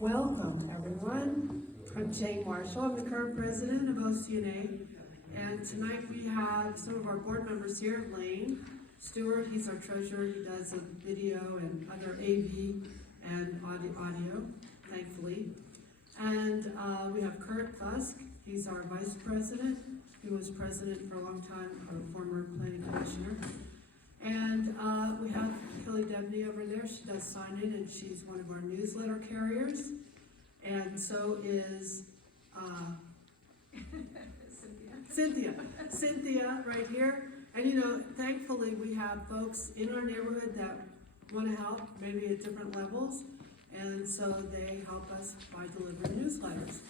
Welcome, everyone. I'm Jane Marshall. I'm the current president of OCNA. And tonight we have some of our board members here. Lane Stewart, he's our treasurer. He does a video and other AV and audio, thankfully. And we have Kurt Busk. He's our vice president. He was president for a long time, a former planning commissioner. And we have Kelly Debney over there. She does sign-in, and she's one of our newsletter carriers. And so is Cynthia right here. And you know, thankfully we have folks in our neighborhood that want to help, maybe at different levels. And so they help us by delivering newsletters,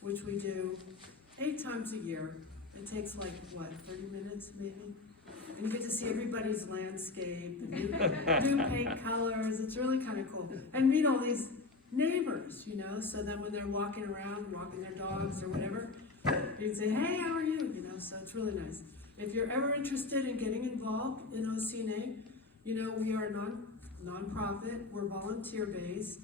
which we do 8 times a year. It takes like, what, 30 minutes maybe? And you get to see everybody's landscape, and new paint colors. It's really kind of cool. And meet all these neighbors, you know, so then when they're walking around, walking their dogs or whatever, you can say, hey, how are you? You know, so it's really nice. If you're ever interested in getting involved in OCNA, you know, we are a non-profit, we're volunteer-based,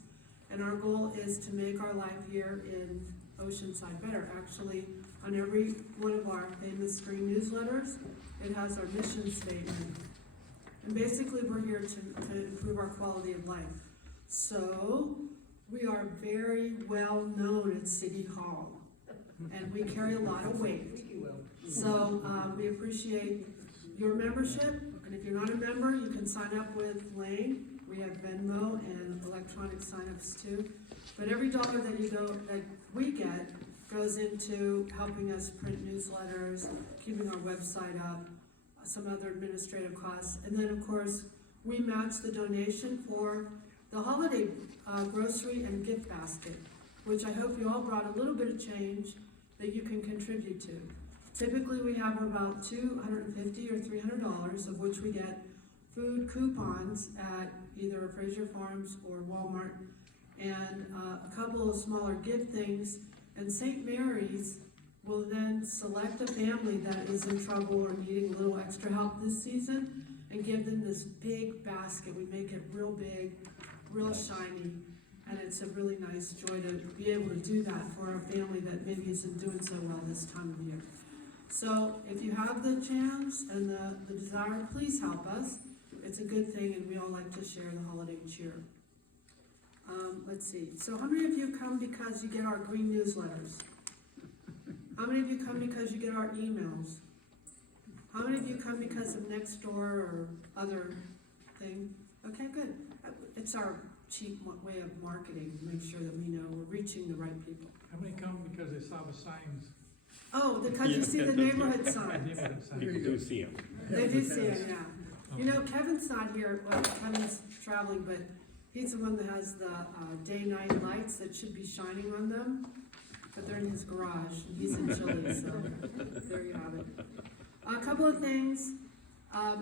and our goal is to make our life here in Oceanside better. Actually, on every one of our famous green newsletters, it has our mission statement. And basically, we're here to improve our quality of life. So, we are very well known at City Hall, and we carry a lot of weight. So, we appreciate your membership, and if you're not a member, you can sign up with Lane. We have Venmo and electronic signups too. But every dollar that we get goes into helping us print newsletters, keeping our website up, some other administrative costs. And then, of course, we match the donation for the holiday grocery and gift basket, which I hope you all brought a little bit of change that you can contribute to. Typically, we have about $250 or $300, of which we get food coupons at either Fraser Farms or Walmart, and a couple of smaller gift things. And St. Mary's will then select a family that is in trouble or needing a little extra help this season and give them this big basket. We make it real big, real shiny, and it's a really nice joy to be able to do that for a family that maybe isn't doing so well this time of year. So if you have the chance and the desire, please help us. It's a good thing, and we all like to share the holiday cheer. Let's see. So how many of you come because you get our green newsletters? How many of you come because you get our emails? How many of you come because of Nextdoor or other thing? Okay, good. It's our cheap way of marketing to make sure that we know we're reaching the right people. How many come because they saw the signs? Oh, because you see the neighborhood signs. People do see them. They do see it, yeah. You know, Kevin's not here. Well, Kevin's traveling, but he's the one that has the day-night lights that should be shining on them, but they're in his garage, and he's in Chile, so there you have it. A couple of things.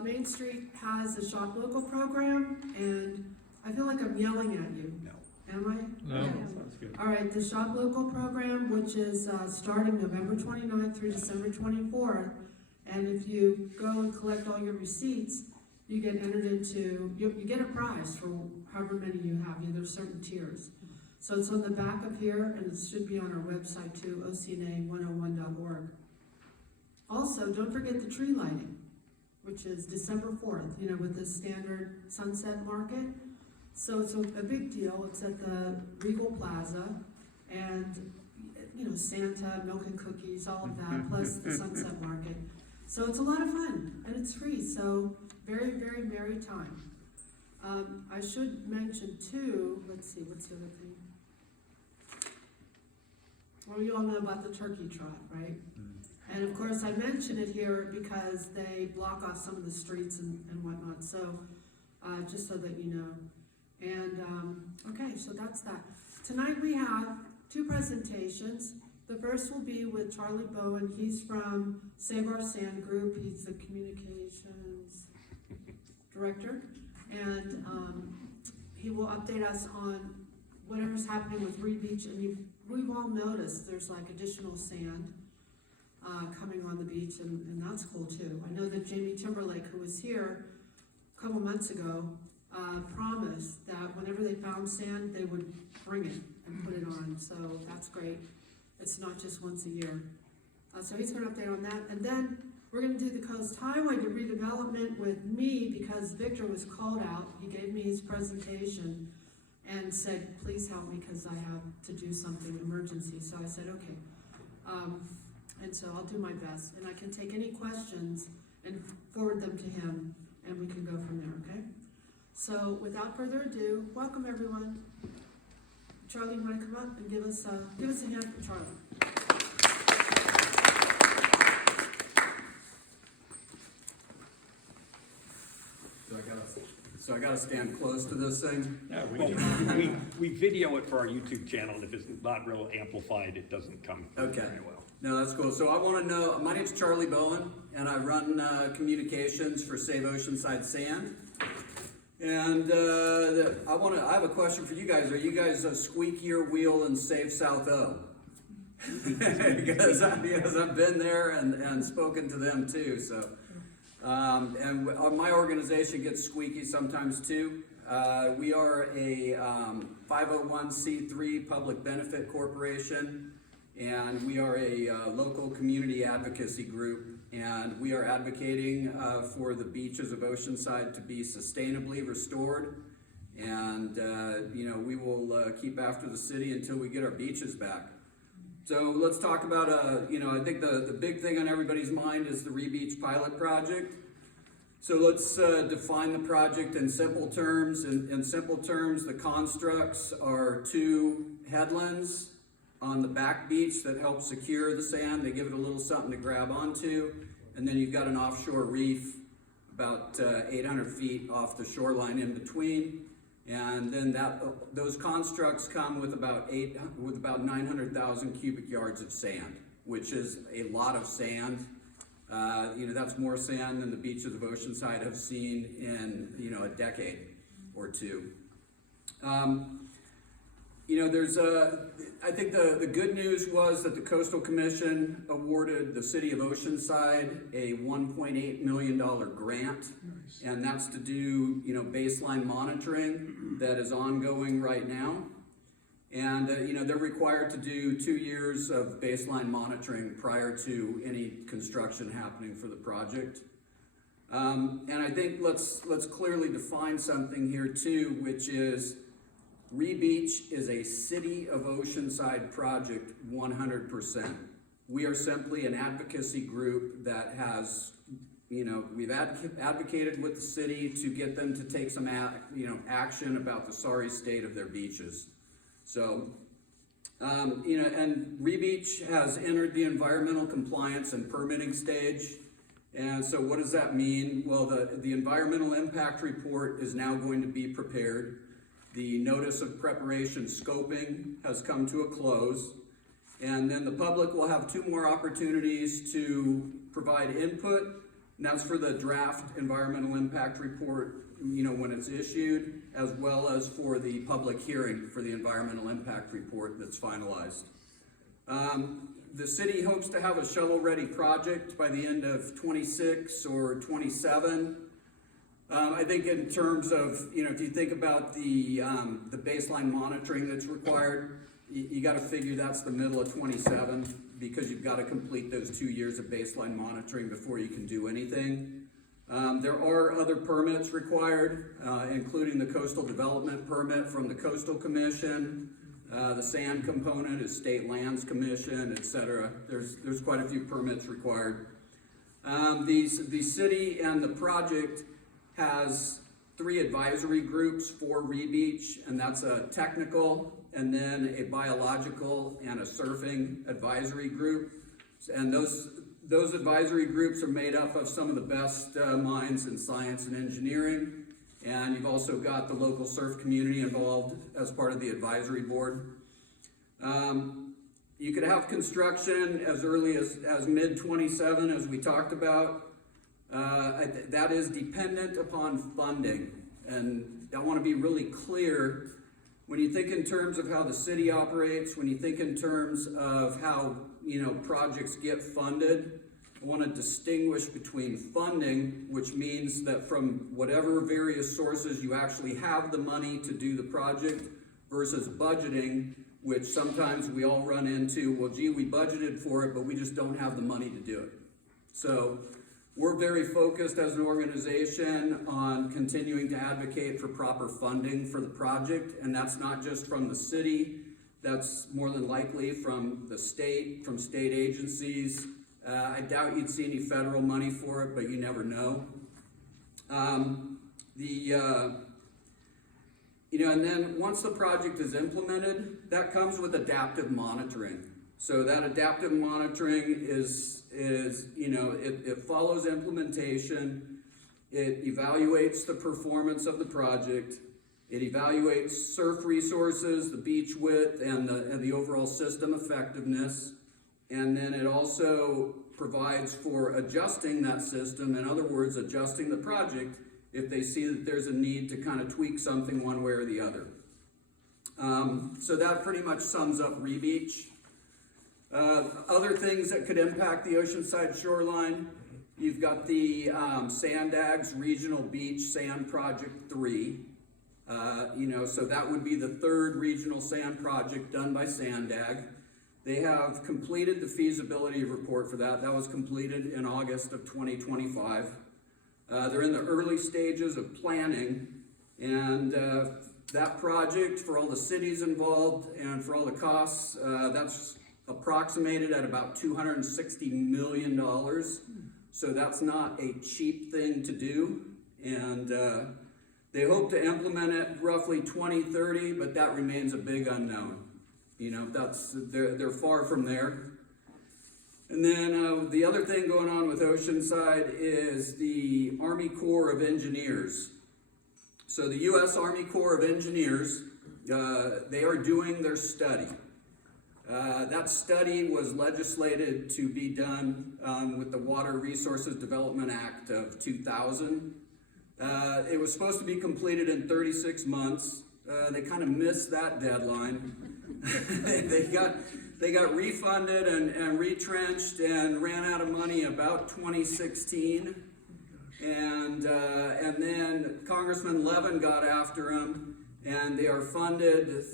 Main Street has a Shop Local program, and I feel like I'm yelling at you. No. Am I? No. Okay. Sounds good. All right, the Shop Local program, which is starting November 29th through December 24th, and if you go and collect all your receipts, you get entered into, you get a prize for however many you have. There's certain tiers. So it's on the back of here, and it should be on our website too, ocna101.org. Also, don't forget the tree lighting, which is December 4th, you know, with the standard sunset market. So it's a big deal. It's at the Regal Plaza, and, you know, Santa, milk and cookies, all of that, plus the sunset market. So it's a lot of fun, and it's free, so very, very merry time. I should mention too, let's see, what's the other thing? Well, you all know about the turkey trot, right? And of course, I mention it here because they block off some of the streets and whatnot, so just so that you know. And okay, so that's that. Tonight we have 2 presentations. The first will be with Charlie Bowen. He's from Save Oceanside Sand group. He's the communications director, and he will update us on whatever's happening with Reed Beach. And we've all noticed there's like additional sand coming on the beach, and that's cool too. I know that Jamie Timberlake, who was here a couple months ago, promised that whenever they found sand, they would bring it and put it on, so that's great. It's not just once a year. So he's gonna update on that, and then we're gonna do the Coast Highway to redevelopment with me because Victor was called out. He gave me his presentation and said, please help me because I have to do something emergency. So I said, okay. And so I'll do my best, and I can take any questions and forward them to him, and we can go from there, okay? So without further ado, welcome everyone. Charlie, you wanna come up and give us a hand for Charlie? So I gotta stand close to this thing? Yeah, we video it for our YouTube channel, and if it's not real amplified, it doesn't come through Okay. very well. No, that's cool. So I wanna know, my name's Charlie Bowen, and I run communications for Save Oceanside Sand. And I have a question for you guys. Are you guys a squeakier wheel and Save South O? because I've been there and spoken to them too, so. And my organization gets squeaky sometimes too. We are a 501c3 public benefit corporation, and we are a local community advocacy group, and we are advocating for the beaches of Oceanside to be sustainably restored, and we will keep after the city until we get our beaches back. So let's talk about, I think the big thing on everybody's mind is the Re-Beach pilot project. So let's define the project in simple terms. In simple terms, the constructs are two headlands on the back beach that help secure the sand. They give it a little something to grab onto. And then you've got an offshore reef about 800 feet off the shoreline in between. And then those constructs come with about 900,000 cubic yards of sand, which is a lot of sand. That's more sand than the beaches of Oceanside have seen in a decade or two. I think the good news was that the Coastal Commission awarded the city of Oceanside a $1.8 million grant, and that's to do baseline monitoring that is ongoing right now. And they're required to do 2 years of baseline monitoring prior to any construction happening for the project. And I think let's clearly define something here too, which is Re-Beach is a City of Oceanside project 100%. We are simply an advocacy group that has, we've advocated with the city to get them to take some action about the sorry state of their beaches. So, and Re-Beach has entered the environmental compliance and permitting stage. And so what does that mean? Well, the environmental impact report is now going to be prepared. The notice of preparation scoping has come to a close. And then the public will have 2 more opportunities to provide input. And that's for the draft environmental impact report, when it's issued, as well as for the public hearing for the environmental impact report that's finalized. The city hopes to have a shovel-ready project by the end of 26 or 27. I think in terms of, if you think about the baseline monitoring that's required, you got to figure that's the middle of 27 because you've got to complete those 2 years of baseline monitoring before you can do anything. There are other permits required, including the coastal development permit from the Coastal Commission. The sand component is State Lands Commission, etc. There's quite a few permits required. The city and the project has 3 advisory groups for Re-Beach, and that's a technical, and then a biological and a surfing advisory group. And those advisory groups are made up of some of the best minds in science and engineering. And you've also got the local surf community involved as part of the advisory board. You could have construction as early as mid-27, as we talked about. That is dependent upon funding. And I want to be really clear, when you think in terms of how the city operates, when you think in terms of how projects get funded, I want to distinguish between funding, which means that from whatever various sources you actually have the money to do the project, versus budgeting, which sometimes we all run into, well, gee, we budgeted for it, but we just don't have the money to do it. So we're very focused as an organization on continuing to advocate for proper funding for the project, and that's not just from the city, that's more than likely from the state, from state agencies. I doubt you'd see any federal money for it, but you never know. And then once the project is implemented, that comes with adaptive monitoring. So that adaptive monitoring is it follows implementation, it evaluates the performance of the project, it evaluates surf resources, the beach width, and the overall system effectiveness, and then it also provides for adjusting that system, in other words, adjusting the project if they see that there's a need to kind of tweak something one way or the other. So that pretty much sums up Rebeach. Other things that could impact the Oceanside shoreline, you've got the Sandags Regional Beach Sand Project 3. So that would be the third regional sand project done by Sandag. They have completed the feasibility report for that. That was completed in August of 2025. They're in the early stages of planning, and that project, for all the cities involved and for all the costs, that's approximated at about $260 million. So that's not a cheap thing to do, and they hope to implement it roughly 2030, but that remains a big unknown. They're far from there. And then the other thing going on with Oceanside is the Army Corps of Engineers. So the U.S. Army Corps of Engineers, they are doing their study. That study was legislated to be done with the Water Resources Development Act of 2000. It was supposed to be completed in 36 months. They kind of missed that deadline. They got refunded and retrenched and ran out of money about 2016. And then Congressman Levin got after them, and they are funded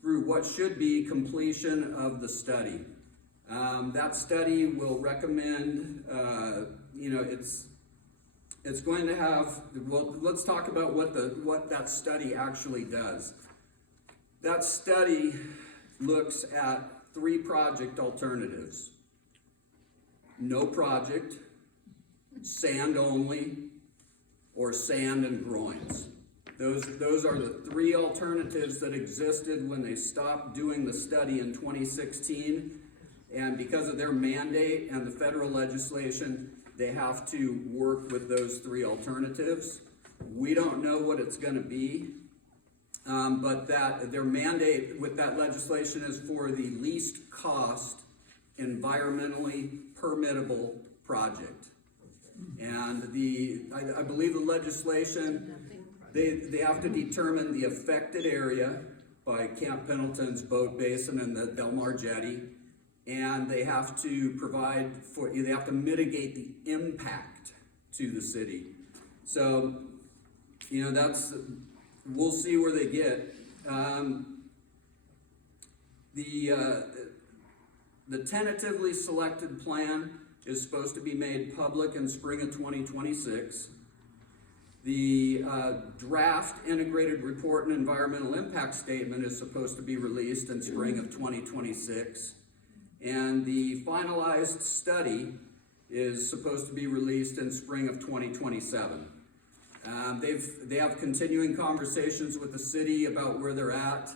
through what should be completion of the study. That study will recommend, it's going to have, well, let's talk about what that study actually does. That study looks at 3 project alternatives. No project, sand only, or sand and groins. Those are the 3 alternatives that existed when they stopped doing the study in 2016. And because of their mandate and the federal legislation, they have to work with those 3 alternatives. We don't know what it's going to be. But that their mandate with that legislation is for the least cost, environmentally permittable project. And I believe the legislation, they have to determine the affected area by Camp Pendleton's boat basin and the Del Mar jetty, and they have to they have to mitigate the impact to the city. So, we'll see where they get. The tentatively selected plan is supposed to be made public in spring of 2026. The draft integrated report and environmental impact statement is supposed to be released in spring of 2026. And the finalized study is supposed to be released in spring of 2027. They have continuing conversations with the city about where they're at.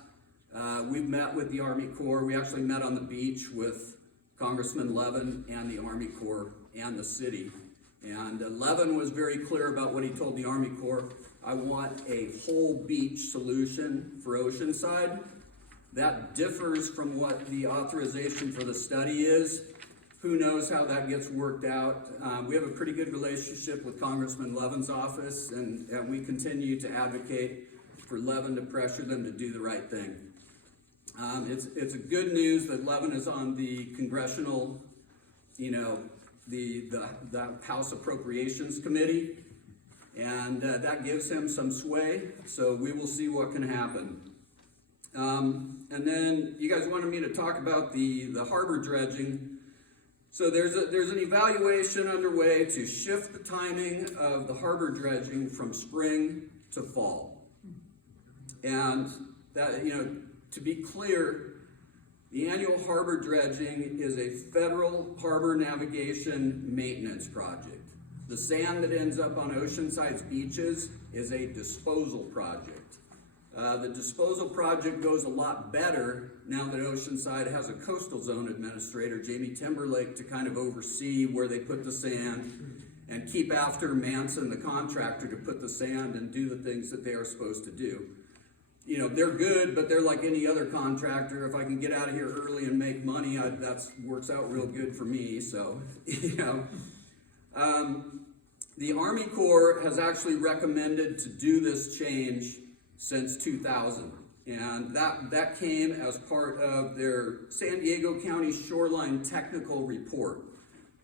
We've met with the Army Corps. We actually met on the beach with Congressman Levin and the Army Corps and the city. And Levin was very clear about what he told the Army Corps. I want a whole beach solution for Oceanside. That differs from what the authorization for the study is. Who knows how that gets worked out. We have a pretty good relationship with Congressman Levin's office, and we continue to advocate for Levin to pressure them to do the right thing. It's a good news that Levin is on the congressional, the House Appropriations Committee, and that gives him some sway, so we will see what can happen. And then you guys wanted me to talk about the harbor dredging. So there's an evaluation underway to shift the timing of the harbor dredging from spring to fall. And that, to be clear, the annual harbor dredging is a federal harbor navigation maintenance project. The sand that ends up on Oceanside's beaches is a disposal project. The disposal project goes a lot better now that Oceanside has a coastal zone administrator, Jamie Timberlake, to kind of oversee where they put the sand and keep after Manson, the contractor, to put the sand and do the things that they are supposed to do. They're good, but they're like any other contractor. If I can get out of here early and make money, that works out real good for me. So, the Army Corps has actually recommended to do this change since 2000. And that came as part of their San Diego County Shoreline Technical Report,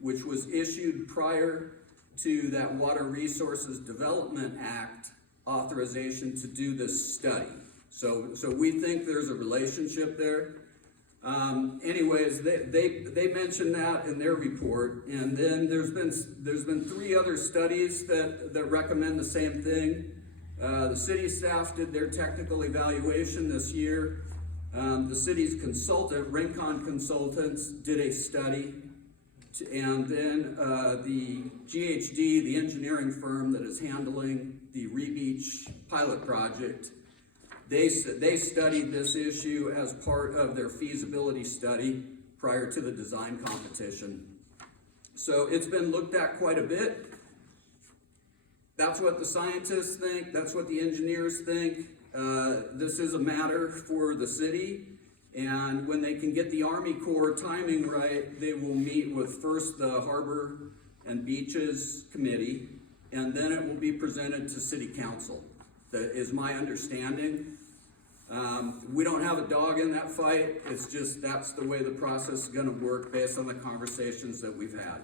which was issued prior to that Water Resources Development Act authorization to do this study. So we think there's a relationship there. Anyways, they mentioned that in their report, and then there's been 3 other studies that recommend the same thing. The city staff did their technical evaluation this year. The city's consultant, Rincon Consultants, did a study, and then the GHD, the engineering firm that is handling the Rebeach pilot project, they studied this issue as part of their feasibility study prior to the design competition. So it's been looked at quite a bit. That's what the scientists think, that's what the engineers think. This is a matter for the city, and when they can get the Army Corps timing right, they will meet with first the Harbor and Beaches Committee, and then it will be presented to City Council. That is my understanding. We don't have a dog in that fight, it's just that's the way the process is gonna work based on the conversations that we've had.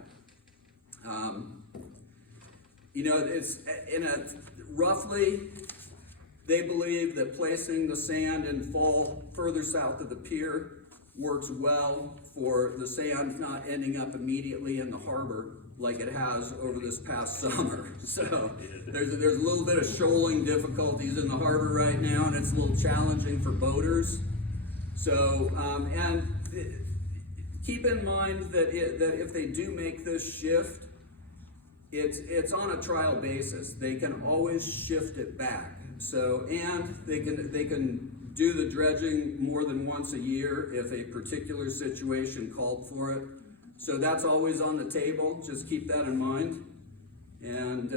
It's roughly, they believe that placing the sand in fall further south of the pier works well for the sand not ending up immediately in the harbor like it has over this past summer. So there's a little bit of shoaling difficulties in the harbor right now, and it's a little challenging for boaters. So, and keep in mind that if they do make this shift, it's on a trial basis. They can always shift it back. So, and they can do the dredging more than once a year if a particular situation called for it. So that's always on the table. Just keep that in mind. And,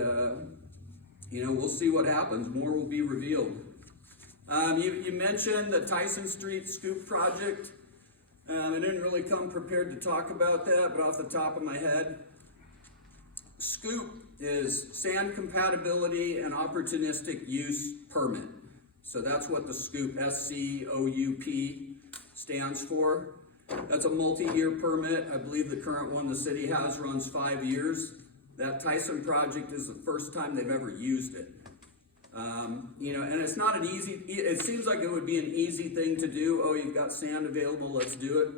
we'll see what happens. More will be revealed. You mentioned the Tyson Street SCOUP project. I didn't really come prepared to talk about that, but off the top of my head, SCOUP is Sand Compatibility and Opportunistic Use Permit. So that's what the SCOUP, S-C-O-U-P, stands for. That's a multi-year permit. I believe the current one the city has runs 5 years. That Tyson project is the first time they've ever used it. And it's not an easy, it seems like it would be an easy thing to do. Oh, you've got sand available, let's do it.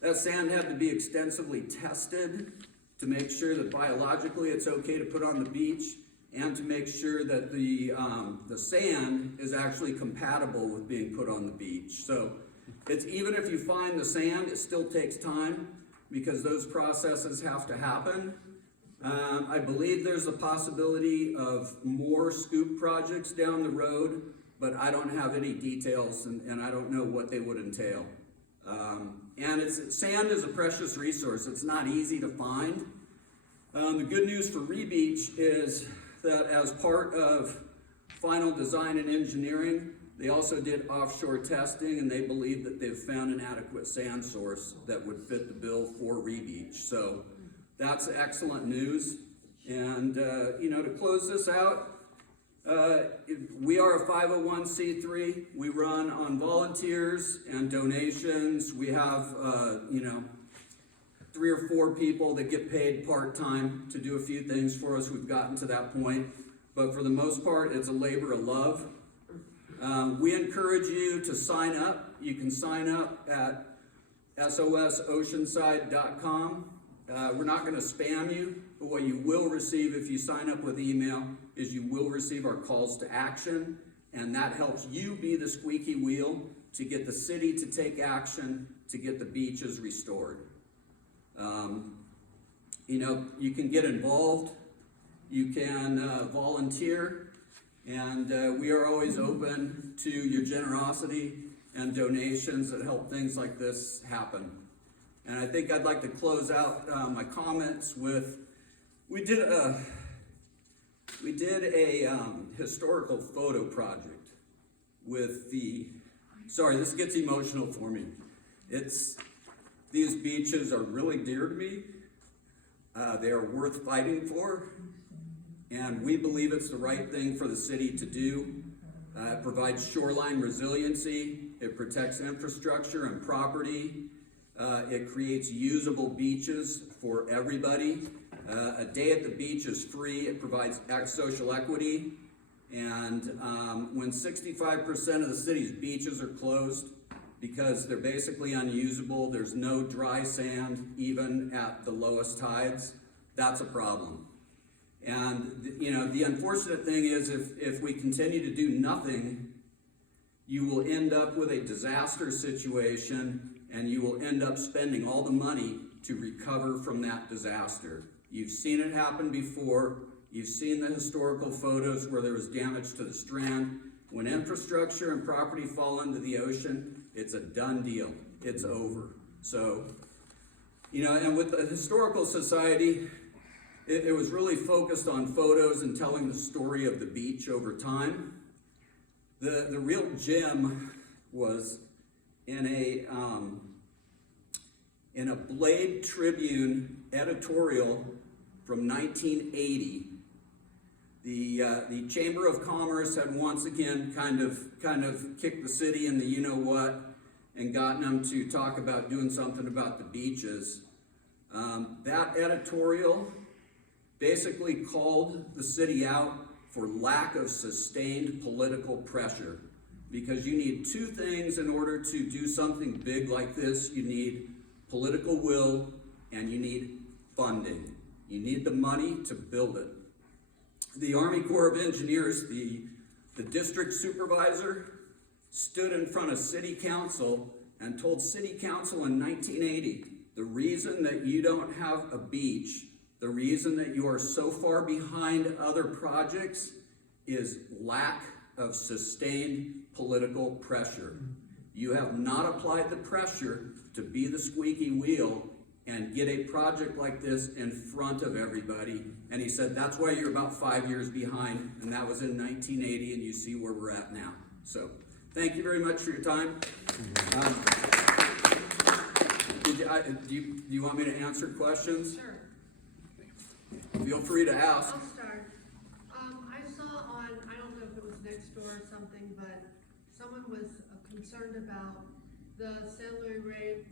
That sand had to be extensively tested to make sure that biologically it's okay to put on the beach, and to make sure that the sand is actually compatible with being put on the beach. So it's, even if you find the sand, it still takes time because those processes have to happen. I believe there's a possibility of more SCOUP projects down the road, but I don't have any details, and I don't know what they would entail. And sand is a precious resource. It's not easy to find. The good news for Rebeach is that as part of final design and engineering, they also did offshore testing, and they believe that they've found an adequate sand source that would fit the bill for Rebeach. So that's excellent news. And, to close this out, we are a 501c3. We run on volunteers and donations. We have, 3 or 4 people that get paid part-time to do a few things for us. We've gotten to that point, but for the most part, it's a labor of love. We encourage you to sign up. You can sign up at SOSOceanside.com. We're not going to spam you, but what you will receive if you sign up with email is you will receive our calls to action, and that helps you be the squeaky wheel to get the city to take action to get the beaches restored. You know, you can get involved, you can volunteer, and we are always open to your generosity and donations that help things like this happen. And I think I'd like to close out my comments with, we did a historical photo project with the, sorry, this gets emotional for me. These beaches are really dear to me. They are worth fighting for, and we believe it's the right thing for the city to do. It provides shoreline resiliency, it protects infrastructure and property, it creates usable beaches for everybody. A day at the beach is free, it provides social equity, and when 65% of the city's beaches are closed because they're basically unusable, there's no dry sand even at the lowest tides, that's a problem. And you know, the unfortunate thing is if we continue to do nothing, you will end up with a disaster situation, and you will end up spending all the money to recover from that disaster. You've seen it happen before. You've seen the historical photos where there was damage to the strand. When infrastructure and property fall into the ocean, it's a done deal. It's over. So, you know, and with the Historical Society, it was really focused on photos and telling the story of the beach over time. The real gem was in a Blade Tribune editorial from 1980. The Chamber of Commerce had once again kind of kicked the city in the you-know-what and gotten them to talk about doing something about the beaches. That editorial basically called the city out for lack of sustained political pressure, because you need 2 things in order to do something big like this. You need political will and you need funding. You need the money to build it. The Army Corps of Engineers, the district supervisor, stood in front of city council and told city council in 1980, the reason that you don't have a beach, the reason that you are so far behind other projects is lack of sustained political pressure. You have not applied the pressure to be the squeaky wheel and get a project like this in front of everybody. And he said, that's why you're about 5 years behind, and that was in 1980, and you see where we're at now. So, thank you very much for your time. Do you want me to answer questions? Sure. Feel free to ask. I'll start. I saw on, I don't know if it was next door or something, but someone was concerned about the San Luis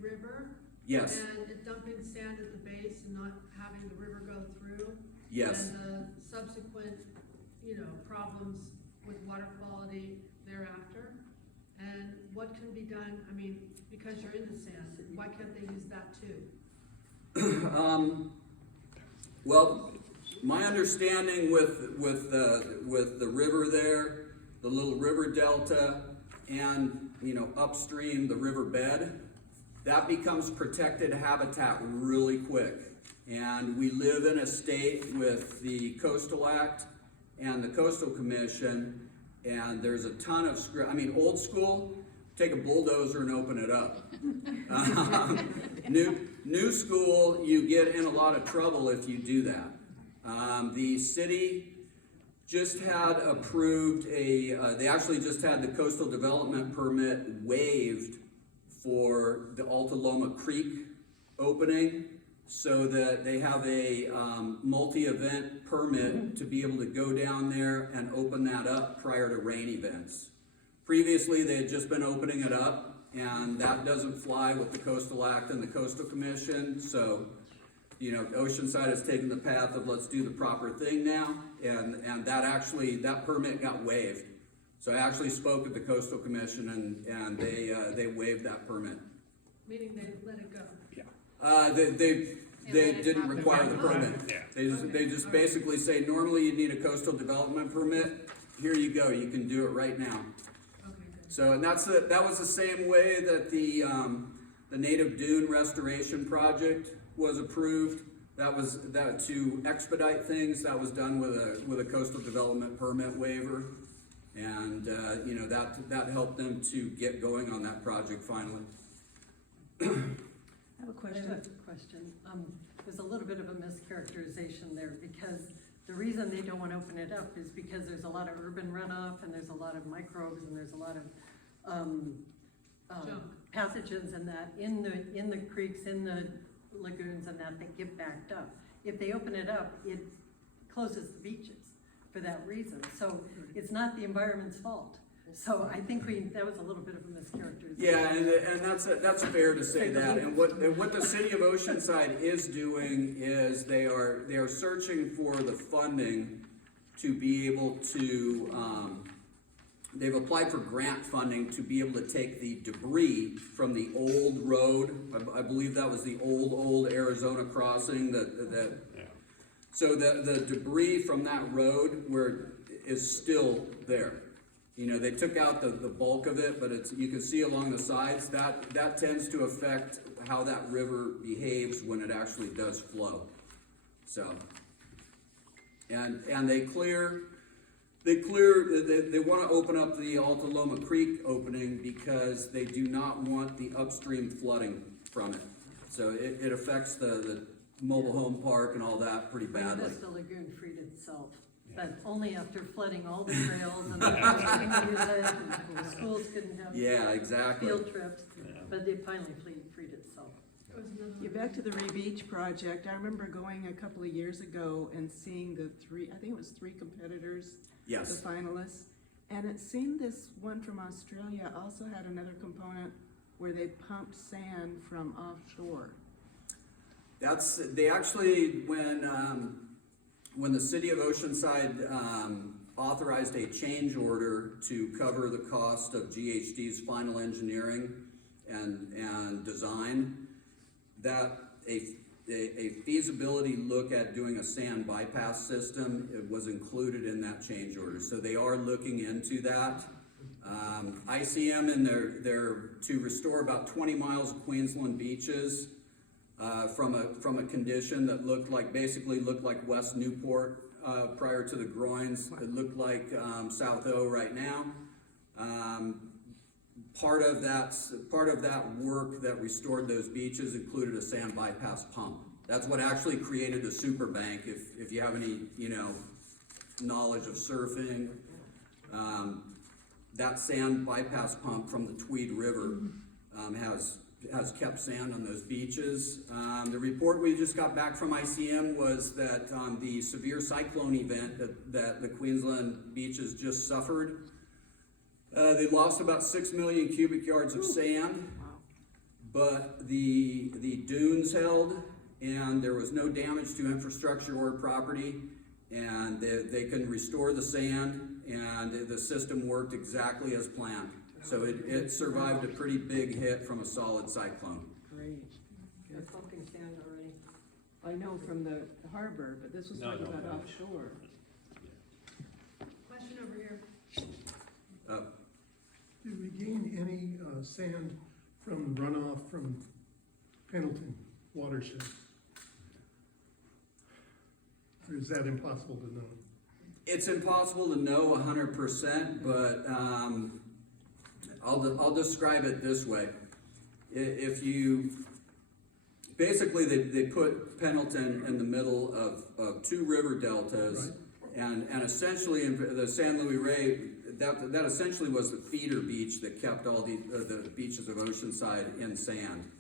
River. Yes. And it dumping sand at the base and not having the river go through. Yes. And the subsequent, problems with water quality thereafter. And what can be done, because you're in the sand, why can't they use that too? Well, my understanding with the river there, the little river delta, and upstream the river bed, that becomes protected habitat really quick. And we live in a state with the Coastal Act and the Coastal Commission, and there's a ton of old school, take a bulldozer and open it up. New school, you get in a lot of trouble if you do that. The city just had approved they actually just had the coastal development permit waived for the Alta Loma Creek opening, so that they have a multi-event permit to be able to go down there and open that up prior to rain events. Previously, they had just been opening it up, and that doesn't fly with the Coastal Act and the Coastal Commission, so, you know, Oceanside has taken the path of let's do the proper thing now, and that permit got waived. So I actually spoke at the Coastal Commission, and they waived that permit. Meaning they let it go. They didn't require the permit. Yeah. They just basically say, normally you need a coastal development permit, here you go, you can do it right now. Okay, good. So, and that was the same way that the native dune restoration project was approved. That to expedite things, that was done with a coastal development permit waiver. And, you know, that helped them to get going on that project finally. I have a I question. have a question. There's a little bit of a mischaracterization there, because the reason they don't want to open it up is because there's a lot of urban runoff, and there's a lot of microbes, and there's a lot of pathogens and that in the creeks, in the lagoons and that get backed up. If they open it up, it closes the beaches for that reason. So it's not the environment's fault. So I think that was a little bit of a mischaracterization. Yeah, and that's fair to say that. And what the city of Oceanside is doing is they are searching for the funding to be able to. They've applied for grant funding to be able to take the debris from the old road. I believe that was the old Arizona crossing that. Yeah. So the debris from that road is still there. You know, they took out the bulk of it, but you can see along the sides, that tends to affect how that river behaves when it actually does flow. So, and they want to open up the Alta Loma Creek opening because they do not want the upstream flooding from it. So it affects the mobile home park and all that pretty badly. The lagoon freed itself, but only after flooding all the trails and the and the schools couldn't have Exactly. field trips, but it finally freed itself. Yeah, back to the Re-Beach project, I remember going a couple of years ago and seeing I think it was three competitors, Yes. the finalists, and it seemed this one from Australia also had another component where they pumped sand from offshore. They actually, when the city of Oceanside authorized a change order to cover the cost of GHD's final engineering and design, that a feasibility look at doing a sand bypass system, it was included in that change order. So they are looking into that. ICM and they're to restore about 20 miles of Queensland beaches from a condition that basically looked like West Newport prior to the groins. It looked like South O right now. Part of that work that restored those beaches included a sand bypass pump. That's what actually created the super bank. If you have any knowledge of surfing, that sand bypass pump from the Tweed River has kept sand on those beaches. The report we just got back from ICM was that the severe cyclone event that the Queensland beaches just suffered, they lost about 6 million cubic yards of sand, but the dunes held, and there was no damage to infrastructure or property, and they can restore the sand, and the system worked exactly as planned. So it survived a pretty big hit from a solid cyclone. Great. They're pumping sand already. I know from the harbor, but this was talking about offshore. Question over here. Did we gain any sand from runoff from Pendleton watershed? Or is that impossible to know? It's impossible to know 100%, but I'll describe it this way. If you basically they put Pendleton in the middle of two river deltas, right. and essentially in the San Luis Rey, that essentially was the feeder beach that kept all the beaches of Oceanside in sand.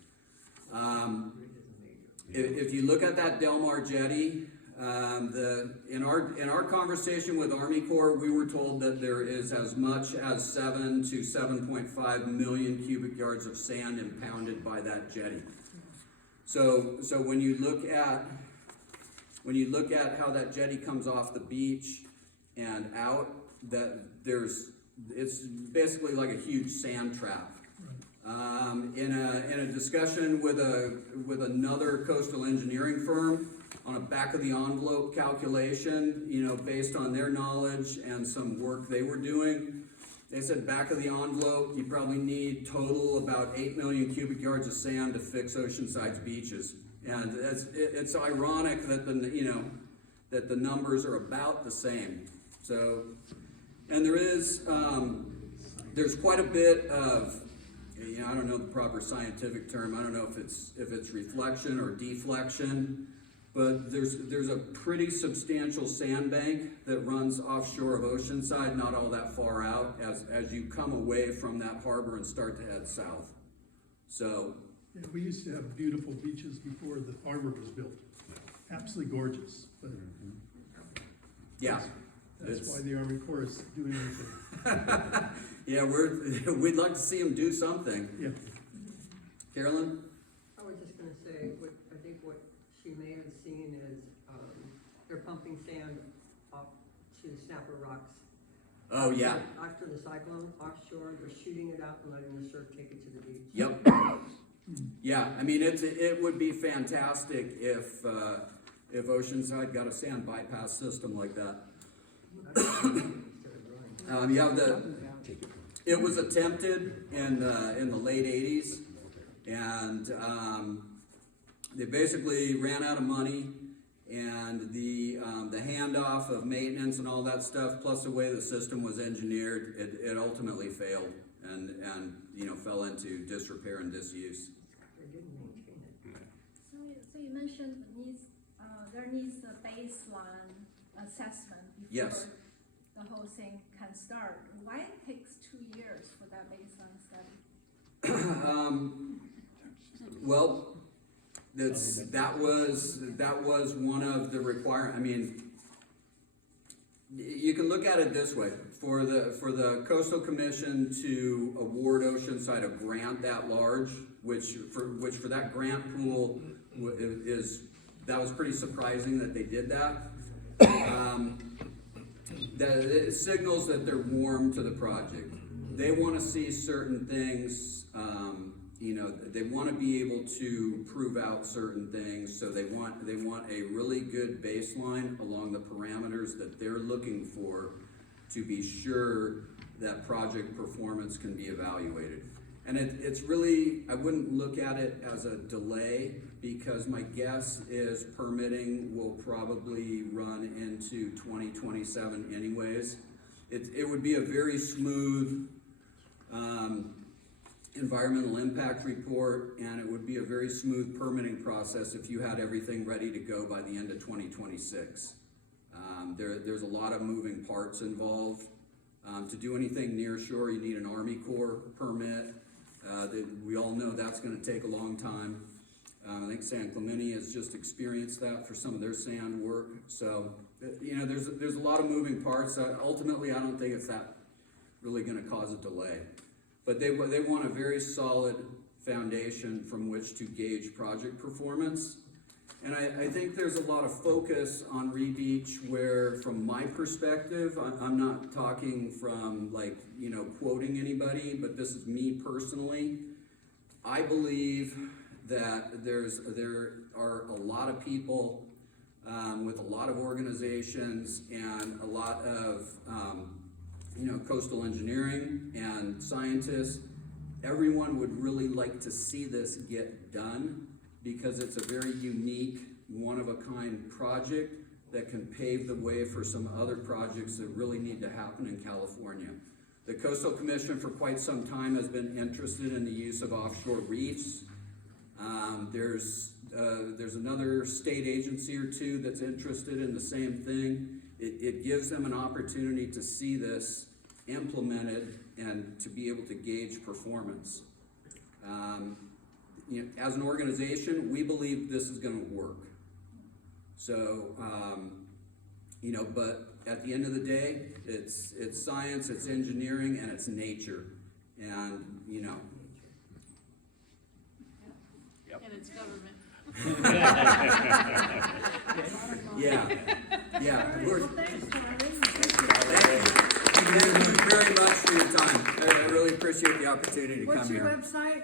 If you look at that Del Mar jetty, In our conversation with Army Corps, we were told that there is as much as 7 to 7.5 million cubic yards of sand impounded by that jetty. So when you look at how that jetty comes off the beach and out, it's basically like a huge sand trap. In a discussion with another coastal engineering firm, on a back of the envelope calculation, based on their knowledge and some work they were doing, they said back of the envelope, you probably need total about 8 million cubic yards of sand to fix Oceanside's beaches. And it's ironic that that the numbers are about the same. So, and there's quite a bit of, I don't know the proper scientific term. I don't know if it's reflection or deflection, but there's a pretty substantial sandbank that runs offshore of Oceanside, not all that far out, as you come away from that harbor and start to head south. So, Yeah, we used to have beautiful beaches before the harbor was built. Absolutely gorgeous, but yeah. that's why the Army Corps is doing anything. Yeah, we'd like to see them do something. Yeah. Carolyn? I was just gonna say, I think what she may have seen is, they're pumping sand off to Snapper Rocks. Oh, yeah. After the cyclone offshore, they're shooting it out and letting the surf take it to the beach. Yep. Yeah, I mean, it would be fantastic if Oceanside got a sand bypass system like that. It was attempted in the late 80s, and they basically ran out of money, and the handoff of maintenance and all that stuff, plus the way the system was engineered, it ultimately failed and fell into disrepair and disuse. They didn't maintain it. So you mentioned there needs a baseline assessment before Yes. the whole thing can start. Why it takes 2 years for that baseline study? Well, that was one of the requirements. I mean, you can look at it this way: for the Coastal Commission to award Oceanside a grant that large, which for that grant pool that was pretty surprising that they did that. That it signals that they're warm to the project. They want to see certain things. They want to be able to prove out certain things. So they want a really good baseline along the parameters that they're looking for to be sure that project performance can be evaluated. And it's really, I wouldn't look at it as a delay, because my guess is permitting will probably run into 2027 anyways. It would be a very smooth environmental impact report, and it would be a very smooth permitting process if you had everything ready to go by the end of 2026. There's a lot of moving parts involved. To do anything near shore, you need an Army Corps permit. We all know that's going to take a long time. I think San Clemente has just experienced that for some of their sand work. So, there's a lot of moving parts. Ultimately, I don't think it's that really going to cause a delay. But they want a very solid foundation from which to gauge project performance. And I think there's a lot of focus on Rebeach where, from my perspective, I'm not talking from quoting anybody, but this is me personally. I believe that there are a lot of people with a lot of organizations and a lot of coastal engineering and scientists. Everyone would really like to see this get done, because it's a very unique, one-of-a-kind project that can pave the way for some other projects that really need to happen in California. The Coastal Commission for quite some time has been interested in the use of offshore reefs. There's another state agency or two that's interested in the same thing. It gives them an opportunity to see this implemented and to be able to gauge performance. As an organization, we believe this is going to work. So, you know, but at the end of the day, it's science, it's engineering, and it's nature. And, you know, And it's government. yeah, yeah. Well, thanks, Charlie. Thank you very much for your time. I really appreciate the opportunity to What's come your here. website?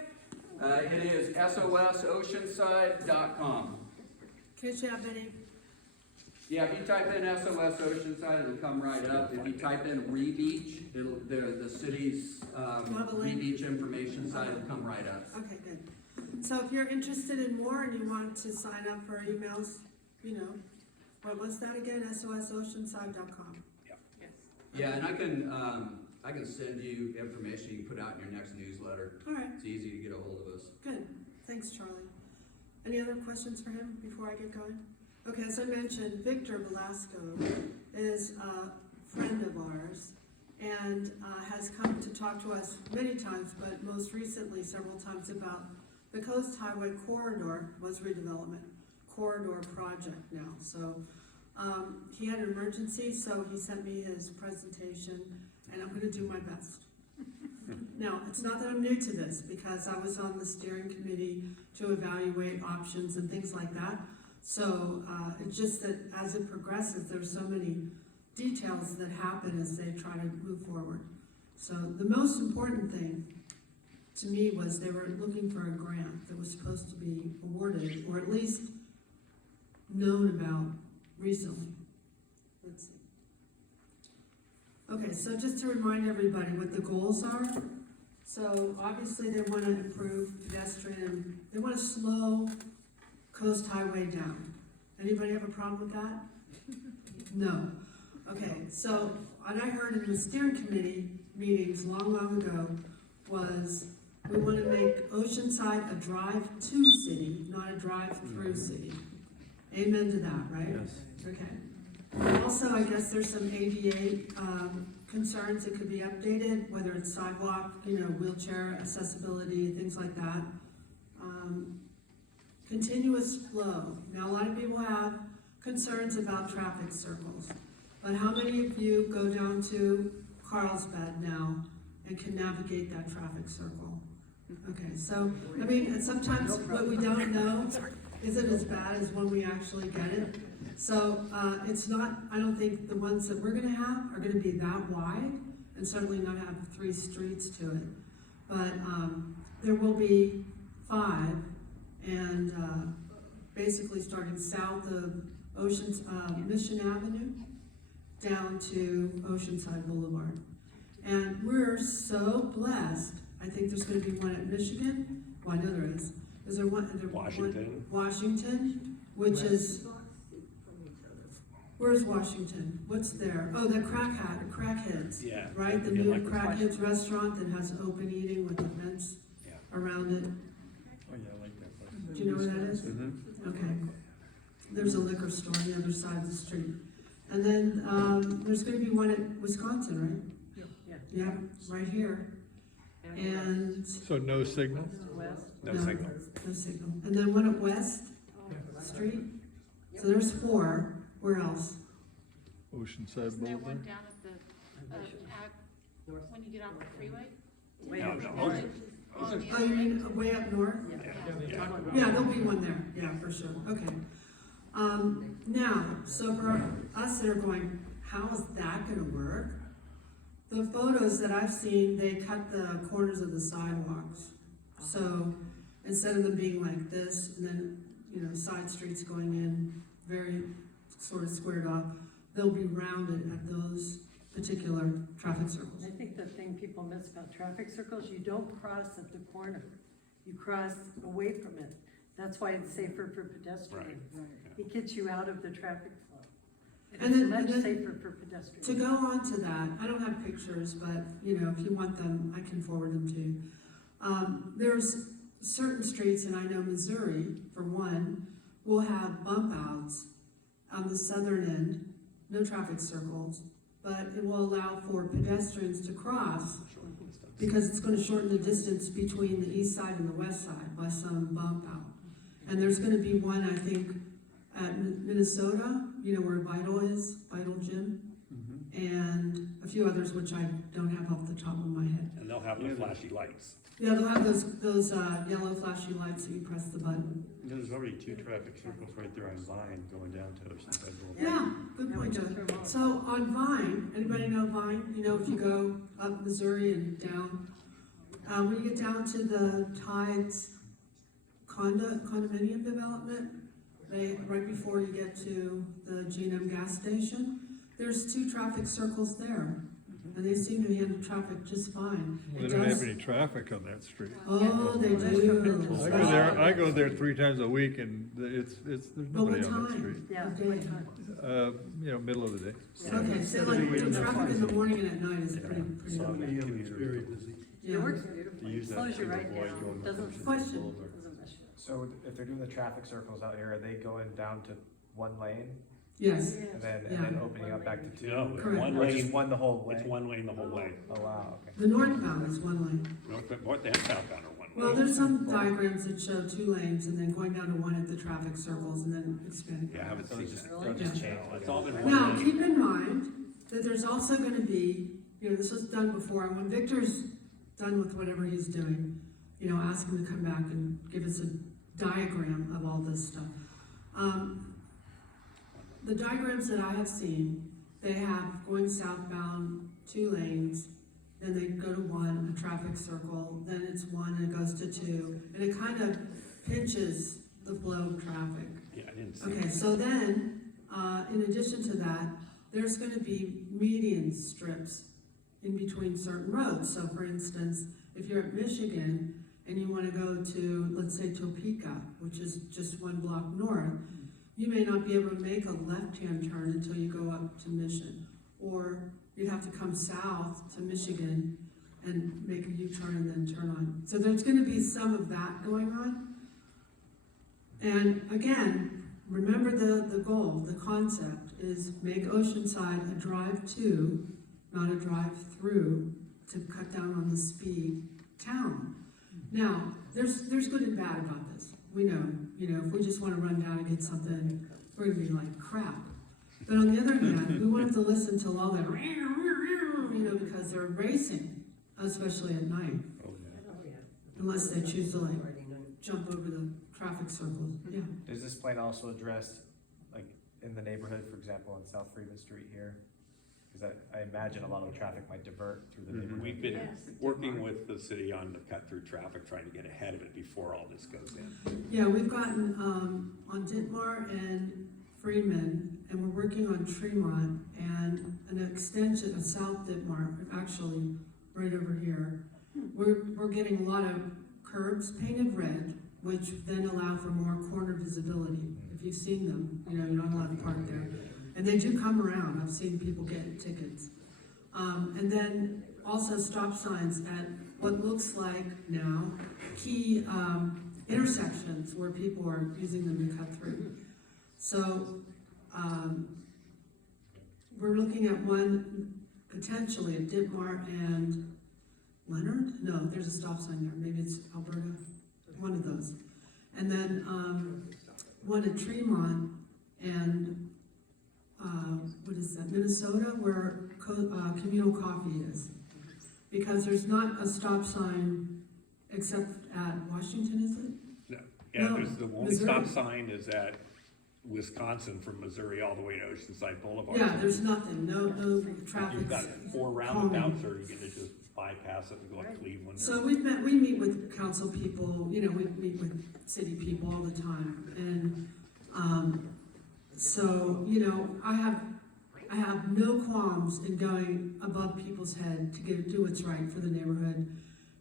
It is sosoceanside.com. In case you have any, Yeah, if you type in SOS Oceanside, it'll come right up. If you type in Re-Beach, the city's have a link? Re-Beach information site will come right up. okay, good. So if you're interested in more and you want to sign up for emails, you know, what was that again? sosoceanside.com. Yeah, and I can send you information you can put out in your next newsletter. All right, It's easy to get a hold of us. good. Thanks, Charlie. Any other questions for him before I get going? Okay, as I mentioned, Victor Velasco is a friend of ours and has come to talk to us many times, but most recently several times about the Coast Highway Corridor was redevelopment corridor project now. So he had an emergency, so he sent me his presentation, and I'm gonna do my best. Now, it's not that I'm new to this, because I was on the steering committee to evaluate options and things like that. So it's just that as it progresses, there's so many details that happen as they try to move forward. So the most important thing to me was they were looking for a grant that was supposed to be awarded, or at least known about recently. Let's see. Okay, so just to remind everybody what the goals are. So obviously they want to improve pedestrian, they want to slow Coast Highway down. Anybody have a problem with that? No. Okay, so what I heard in the steering committee meetings long ago was we want to make Oceanside a drive-to city, not a drive-through city. Amen to that, right? Yes. Okay. Also, I guess there's some ADA concerns that could be updated, whether it's sidewalk, you know, wheelchair accessibility, things like that. Continuous flow. Now, a lot of people have concerns about traffic circles, but how many of you go down to Carlsbad now and can navigate that traffic circle? Okay, so, I mean, sometimes what we don't know isn't as bad as when we actually get it. So, it's not, I don't think the ones that we're gonna have are gonna be that wide, and certainly not have 3 streets to it. But, there will be 5, and, basically starting south of Mission Avenue, down to Oceanside Boulevard. And we're so blessed, I think there's gonna be one at Michigan, well, I know there is. Is there one? Washington. Washington, which is, where's Washington? What's there? Oh, the Crackheads. Yeah. Right, the Yeah, new like the Crackheads restaurant that has open eating with events Yeah. around it. Oh, yeah, I like that place. Do you know where that is? Mm-hmm. Okay. There's a liquor store on the other side of the street. And then, there's gonna be one at Wisconsin, right? Yeah. Yeah, right here. And, So no signal? West. No No. signal. no signal. And then one at West Street. So there's 4. Where else? Oceanside Isn't there one Boulevard? down at the, when you get on the freeway? Way No, out. no, On Ocean- the Oh, you other end? mean way up north? Yeah. Yeah, there'll be one there, yeah, for sure, okay. Now, so for us that are going, how is that gonna work? The photos that I've seen, they cut the corners of the sidewalks. So instead of them being like this, and then, you know, side streets going in, very sort of squared off, they'll be rounded at those particular traffic circles. I think the thing people miss about traffic circles, you don't cross at the corner. You cross away from it. That's why it's safer for pedestrians. It gets you out of the traffic flow. And It's then- much and then safer for pedestrians. To go on to that, I don't have pictures, but, you know, if you want them, I can forward them to you. There's certain streets, and I know Missouri, for one, will have bump outs on the southern end, no traffic circles, but it will allow for pedestrians to cross because it's gonna shorten the distance between the east side and the west side by some bump out. And there's gonna be one, I think, at Minnesota, you know where Vital is, Vital Gym, and a few others which I don't have off the top of my head. And they'll have the flashy lights. Yeah, they'll have those yellow flashy lights that you press the button. There's already 2 traffic circles right there on Vine going down to Oceanside Boulevard. Yeah, good point, Joe. So on Vine, anybody know Vine? You know, if you go up Missouri and down, when you get down to the Tides condominium development, right before you get to the G&M gas station, there's 2 traffic circles there, and they seem to handle traffic just fine. Well, they don't have any traffic on that street. Oh, they do. I go there 3 times a week and there's nobody on that street. Yeah. You know, middle of the day. Okay, so like the traffic in the morning and at night is pretty. It's very busy. Yeah. It works beautifully. To use that Slows you to right avoid down, going to doesn't. Oceanside Question. Boulevard. doesn't mess you up. So if they're doing the traffic circles out here, are they going down to 1 lane Yes, and then Yeah. opening up back to 2? No, it's Correct. one Or just lane, one the whole way? it's one lane the whole way. Oh, wow, okay. the northbound is 1 lane. North and southbound are one Well, lane. there's some diagrams that show 2 lanes and then going down to 1 at the traffic circles and then expanding. Yeah, I haven't So seen it's just, that. they'll just change. It's all been Now, one lane. keep in mind that there's also gonna be, you know, this was done before, and when Victor's done with whatever he's doing, you know, ask him to come back and give us a diagram of all this stuff. The diagrams that I have seen, they have going southbound 2 lanes, then they go to 1, a traffic circle, then it's 1 and it goes to 2, and it kind of pinches the flow of traffic. Yeah, I didn't see Okay, that. so then, in addition to that, there's gonna be median strips in between certain roads. So for instance, if you're at Michigan and you wanna go to, let's say Topeka, which is just 1 block north, you may not be able to make a left-hand turn until you go up to Mission. Or you'd have to come south to Michigan and make a U-turn and then turn on. So there's gonna be some of that going on. And again, remember the goal, the concept is make Oceanside a drive-to, not a drive-through, to cut down on the speed town. Now, there's good and bad about this. We know, you know, if we just wanna run down and get something, we're gonna be like crap. But on the other hand, we want to listen to all that, you know, because they're racing, especially at night, Oh, yeah. unless they choose to like Friday night. jump over the traffic circles, yeah. Does this plan also address, like, in the neighborhood, for example, on South Freeman Street here? Because I imagine a lot of the traffic might divert through the neighborhood. We've been working with the city on the cut-through traffic, trying to get ahead of it before all this goes in. Yeah, we've gotten, on Ditmar and Freeman, and we're working on Tremont and an extension of South Ditmar, actually, right over here. We're getting a lot of curbs painted red, which then allow for more corner visibility. If you've seen them, you know, you're not allowed to park there. And they do come around, I've seen people get tickets. And then also stop signs at what looks like now key intersections where people are using them to cut through. So, we're looking at one potentially at Ditmar and Leonard? No, there's a stop sign there, maybe it's Alberta, one of those. And then, one at Tremont and, what is that, Minnesota, where Communal Coffee is. Because there's not a stop sign except at Washington, is it? No, yeah, No, there's the only Missouri. stop sign is at Wisconsin from Missouri all the way to Oceanside Boulevard. Yeah, there's nothing, no traffic. You've got 4 roundabouts, or you're gonna just bypass it and go up Cleveland. So we meet with council people, you know, we meet with city people all the time, and, so, you know, I have no qualms in going above people's head to do what's right for the neighborhood,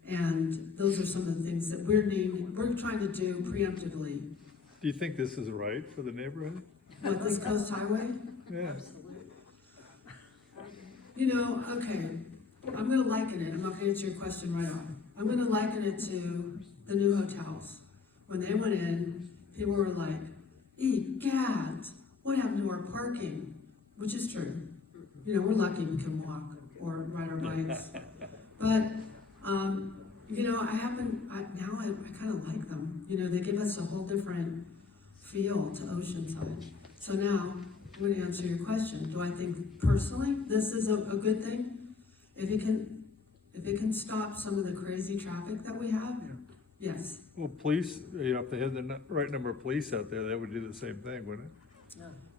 and those are some of the things that we're trying to do preemptively. Do you think this is right for the neighborhood? What, this coast highway? Yeah. You know, okay, I'm gonna liken it, I'm not gonna answer your question right off. I'm gonna liken it to the new hotels. When they went in, people were like, "Egad, what happened to our parking?" Which is true. You know, we're lucky we can walk or ride our bikes. But, you know, I kind of like them. You know, they give us a whole different feel to Oceanside. So now, I'm going to answer your question. Do I think personally this is a good thing? If it can stop some of the crazy traffic that we have, yes. Well, police, if they had the right number of police out there, that would do the same thing, wouldn't it?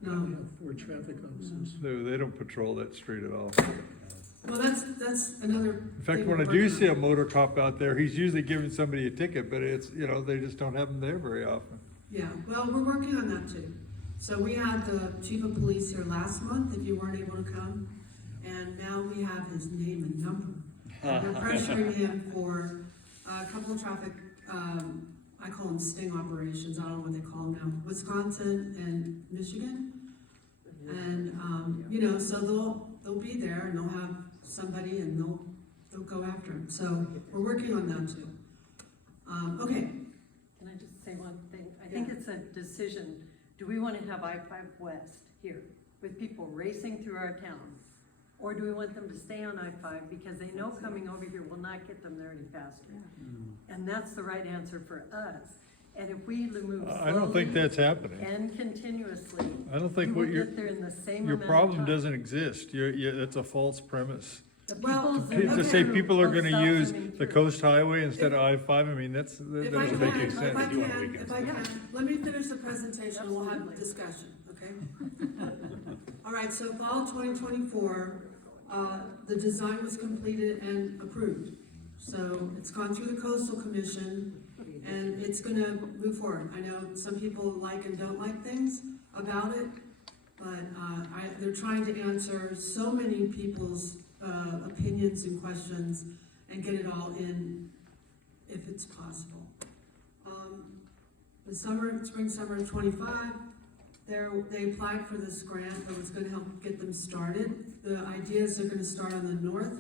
No. We have 4 traffic officers. They don't patrol that street at all. Well, that's another. In fact, when I do see a motor cop out there, he's usually giving somebody a ticket, but it's, they just don't have them there very often. Yeah, well, we're working on that too. So we had the chief of police here last month, if you weren't able to come, and now we have his name and number. And we're pressuring him for a couple of traffic, I call them sting operations, I don't know what they call them now, Wisconsin and Michigan. And, so they'll be there and they'll have somebody and they'll go after him. So we're working on that too. Okay. Can I just say one thing? I think it's a decision. Do we want to have I-5 West here with people racing through our town? Or do we want them to stay on I-5 because they know coming over here will not get them there any faster? And that's the right answer for us. And if we move slowly I don't think that's happening. and continuously, I don't think we what will get there in the same your amount of problem time. doesn't exist. That's a false premise. The Well, people's- To say people are Both gonna stops use coming the through. coast highway instead of I-5, I mean, that If I doesn't can, make any if sense. I can, let me finish the presentation, we'll have a discussion, okay? All right, so fall 2024, the design was completed and approved. So it's gone through the Coastal Commission, and it's gonna move forward. I know some people like and don't like things about it, but they're trying to answer so many people's opinions and questions and get it all in if it's possible. The spring summer of 25, they applied for this grant that was gonna help get them started. The idea is they're gonna start on the north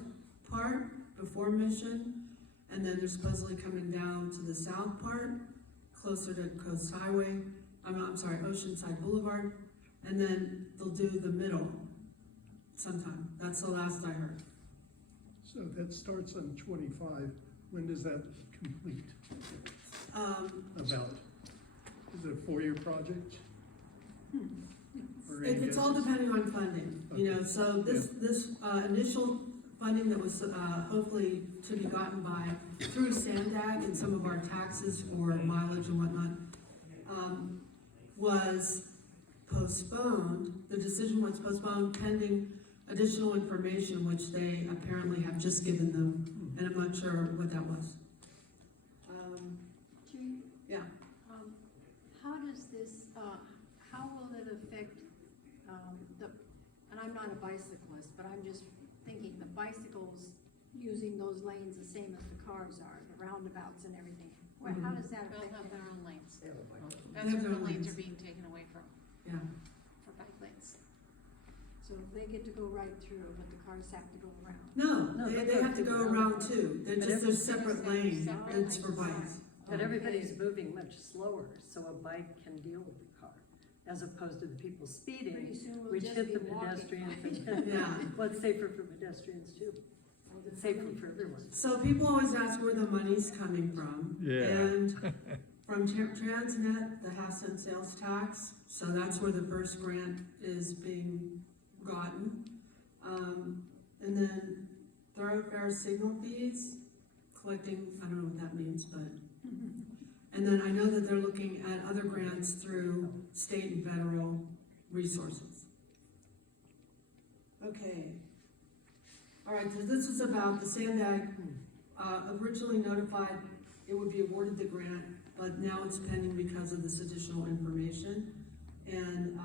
part before Mission, and then they're supposedly coming down to the south part, closer to Coast Highway, Oceanside Boulevard, and then they'll do the middle sometime. That's the last I heard. So that starts on 25. When does that complete? About? Is it a 4-year project? Or any It's all guesses? depending on funding, so this initial funding that was hopefully to be gotten through Sandag and some of our taxes for mileage and whatnot, was postponed. The decision was postponed pending additional information, which they apparently have just given them, and I'm not sure what that was. Jean? Yeah. How does this, how will it affect, and I'm not a bicyclist, but I'm just thinking the bicycles using those lanes the same as the cars are, the roundabouts and everything. How does that They'll affect have them? their own lanes. They That's have where their the lanes lanes. are being taken away from, Yeah. for bike lanes. So they get to go right through, but the cars have to go around. No, No, they they have to go go through around the too. They're But just a separate lane. separate It's for lanes. bikes. But Okay. everybody's moving much slower, so a bike can deal with the car, as opposed to the people speeding, Pretty soon we'll which just hit be the walking. pedestrians. Yeah. Well, it's safer for pedestrians too. It's safer for everyone. So people always ask where the money's coming from. Yeah. And from Transnet, the half-cent sales tax, so that's where the first grant is being gotten. And then thoroughfare signal fees, collecting, I don't know what that means, but. And then I know that they're looking at other grants through state and federal resources. Okay. All right, so this is about the Sandag, originally notified it would be awarded the grant, but now it's pending because of this additional information. And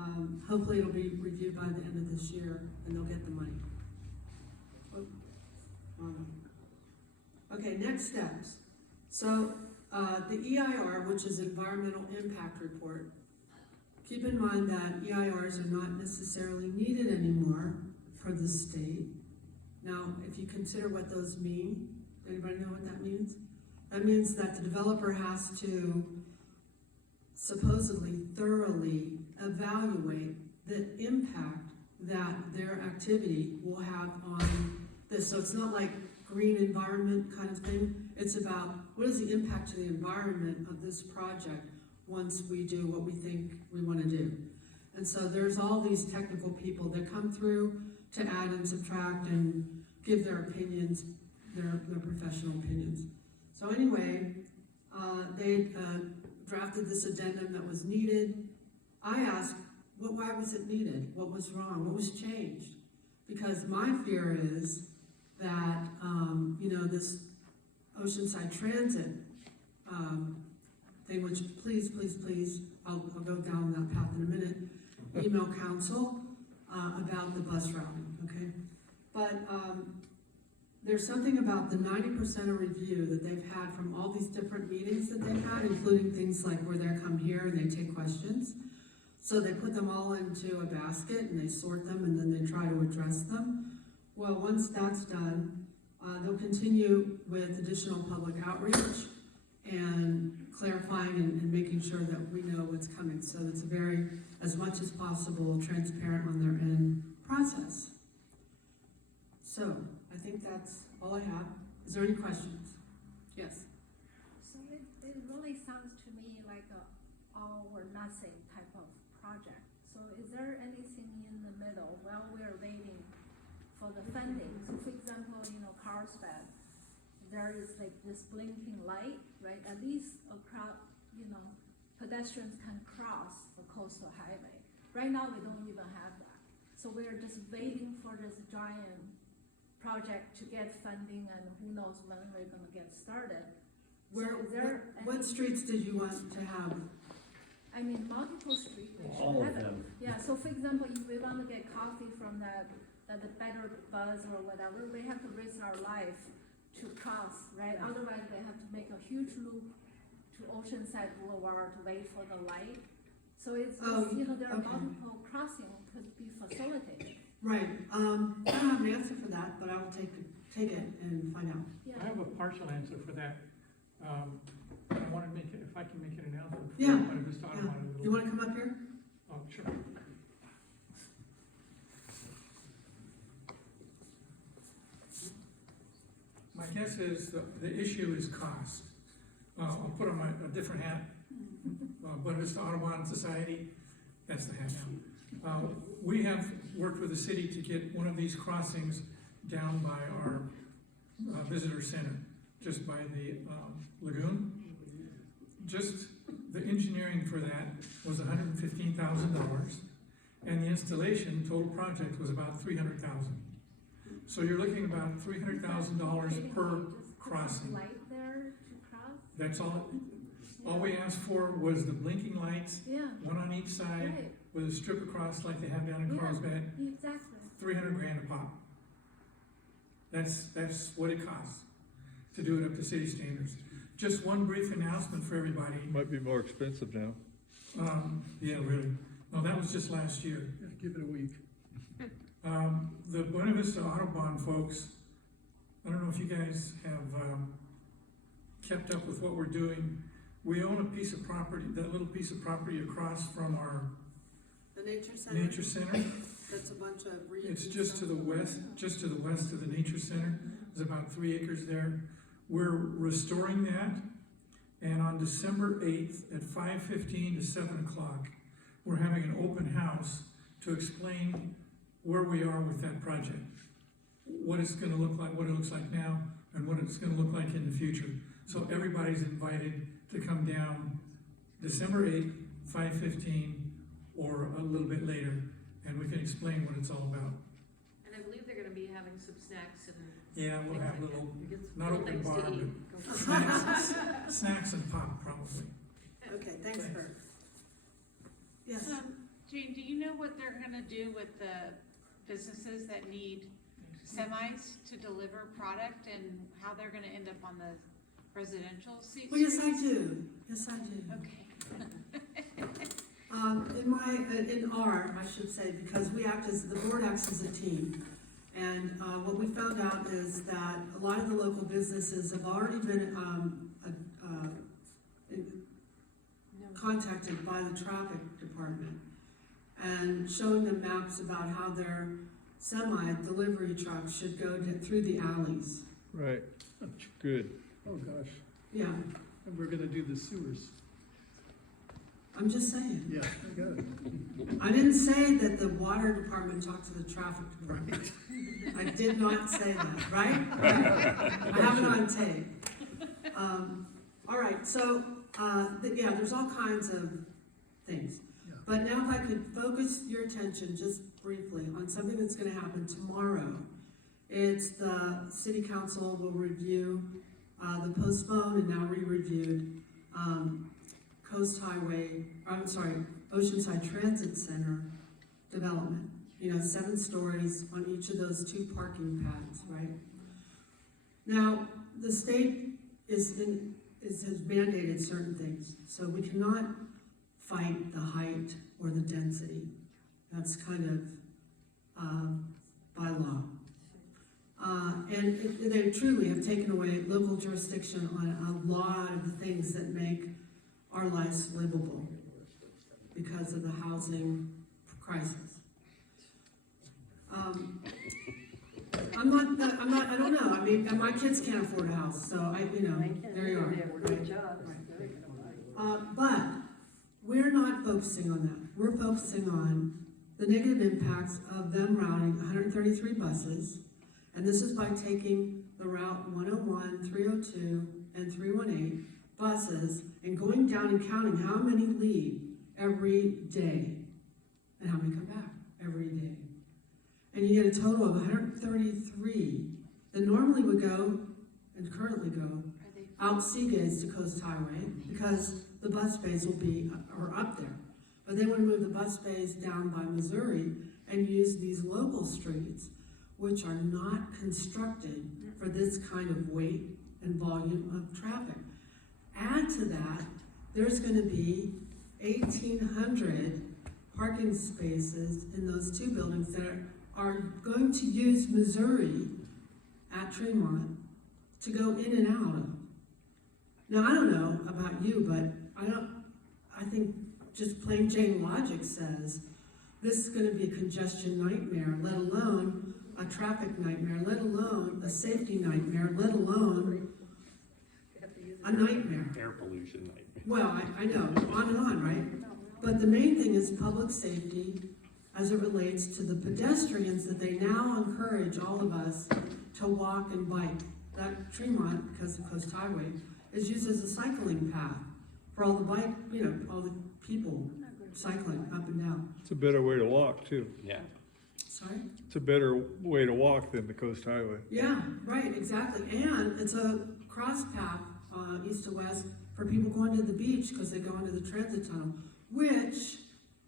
hopefully it'll be reviewed by the end of this year and they'll get the money. Okay, next steps. So the EIR, which is Environmental Impact Report, keep in mind that EIRs are not necessarily needed anymore for the state. Now, if you consider what those mean, anybody know what that means? That means that the developer has to supposedly thoroughly evaluate the impact that their activity will have on this. So it's not like green environment kind of thing. It's about what is the impact to the environment of this project once we do what we think we wanna do. And so there's all these technical people that come through to add and subtract and give their opinions, their professional opinions. So anyway, they drafted this addendum that was needed. I asked, why was it needed? What was wrong? What was changed? Because my fear is that, this Oceanside Transit thing, which please, I'll go down that path in a minute, email council about the bus routing, okay? But there's something about the 90% of review that they've had from all these different meetings that they've had, including things like where they come here and they take questions. So they put them all into a basket and they sort them and then they try to address them. Well, once that's done, they'll continue with additional public outreach and clarifying and making sure that we know what's coming. So it's a very, as much as possible, transparent on their end process. So I think that's all I have. Is there any questions? Yes. So it really sounds to me like a all or nothing type of project. So is there anything in the middle while we're waiting for the funding? So for example, Carlsbad, there is like this blinking light, right? At least across, pedestrians can cross the coastal highway. Right now, we don't even have that. So we're just waiting for this giant project to get funding, and who knows when we're gonna get started. What streets did you want to have? I mean, multiple streets. All of them. Yeah, so for example, if we want to get coffee from the Better Buzz or whatever, we have to risk our life to cross, right? Otherwise, they have to make a huge loop to Oceanside Boulevard to wait for the light. So it's, there are okay. multiple crossings could be facilitated. Right. I don't have an answer for that, but I will take it and find out. Yeah. I have a partial answer for that. I want to make it, if I can make an announcement. Yeah. Do You want to come up here? Oh, sure. My guess is the issue is cost. I'll put on a different hat, but it's the Audubon Society, that's the hat now. We have worked with the city to get one of these crossings down by our visitor center, just by the lagoon. Just the engineering for that was $115,000, and the installation, total project, was about $300,000. So you're looking about $300,000 per crossing. Light there to cross? That's all. All we asked for was the blinking lights, Yeah. one on each side, Right. with a strip across like they have down in Yeah. Carlsbad. Exactly. $300,000 a pop. That's what it costs to do it up to city standards. Just one brief announcement for everybody. Might be more expensive now. Yeah, really. No, that was just last year. Yeah, give it a week. The Buena Vista Audubon folks, I don't know if you guys have kept up with what we're doing. We own a piece of property, that little piece of property across from our The Nature Center? nature center. That's a bunch of reeds. It's and just to stuff. the west of the nature center. There's about 3 acres there. We're restoring that, and on December 8th at 5:15 to 7 o'clock, we're having an open house to explain where we are with that project, what it's gonna look like, what it looks like now, and what it's gonna look like in the future. So everybody's invited to come down December 8th, 5:15, or a little bit later, and we can explain what it's all about. And I believe they're gonna be having some snacks and. Yeah, we'll have things like little, that. Get some not little open things to bar, eat. but snacks and pop, probably. Okay, thanks, Bert. Yes. Jane, do you know what they're gonna do with the businesses that need semis to deliver product and how they're gonna end up on the residential streets? Well, yes, I do. Yes, I do. Okay. I should say, because the board acts as a team. And what we found out is that a lot of the local businesses have already been contacted by the traffic department and showing them maps about how their semi-delivery trucks should go through the alleys. Right, good. Oh, gosh. Yeah, And we're gonna do the sewers. I'm just saying. Yeah, I got it. I didn't say that the water department talked to the traffic department. I did not say that, right? I have it on tape. All right, so, yeah, there's all kinds of things. Yeah. But now if I could focus your attention just briefly on something that's gonna happen tomorrow. It's the city council will review, the postponed and now re-reviewed, Coast Highway, Oceanside Transit Center development. 7 stories on each of those 2 parking pads, right? Now, the state has mandated certain things, so we cannot fight the height or the density. That's kind of by law. And they truly have taken away local jurisdiction on a lot of the things that make our lives livable because of the housing crisis. I don't know, I mean, my kids can't afford a house, so there you are. But we're not focusing on that. We're focusing on the negative impacts of them routing 133 buses, and this is by taking the route 101, 302, and 318 buses and going down and counting how many leave every day and how many come back every day. And you get a total of 133 that normally would go and currently go out Seagates to Coast Highway because the bus bays are up there. But they want to move the bus bays down by Missouri and use these local streets, which are not constructed for this kind of weight and volume of traffic. Add to that, there's going to be 1,800 parking spaces in those 2 buildings that are going to use Missouri at Tremont to go in and out of. Now, I don't know about you, but I think just plain Jane logic says this is going to be a congestion nightmare, let alone a traffic nightmare, let alone a safety nightmare, let alone a nightmare. Air pollution nightmare. Well, I know, on and on, right? But the main thing is public safety as it relates to the pedestrians that they now encourage all of us to walk and bike. That Tremont, because of Coast Highway, is used as a cycling path for all the all the people cycling up and down. It's a better way to walk too. Yeah. Sorry? It's a better way to walk than the Coast Highway. Yeah, right, exactly. And it's a cross path, east to west, for people going to the beach because they go into the transit tunnel, which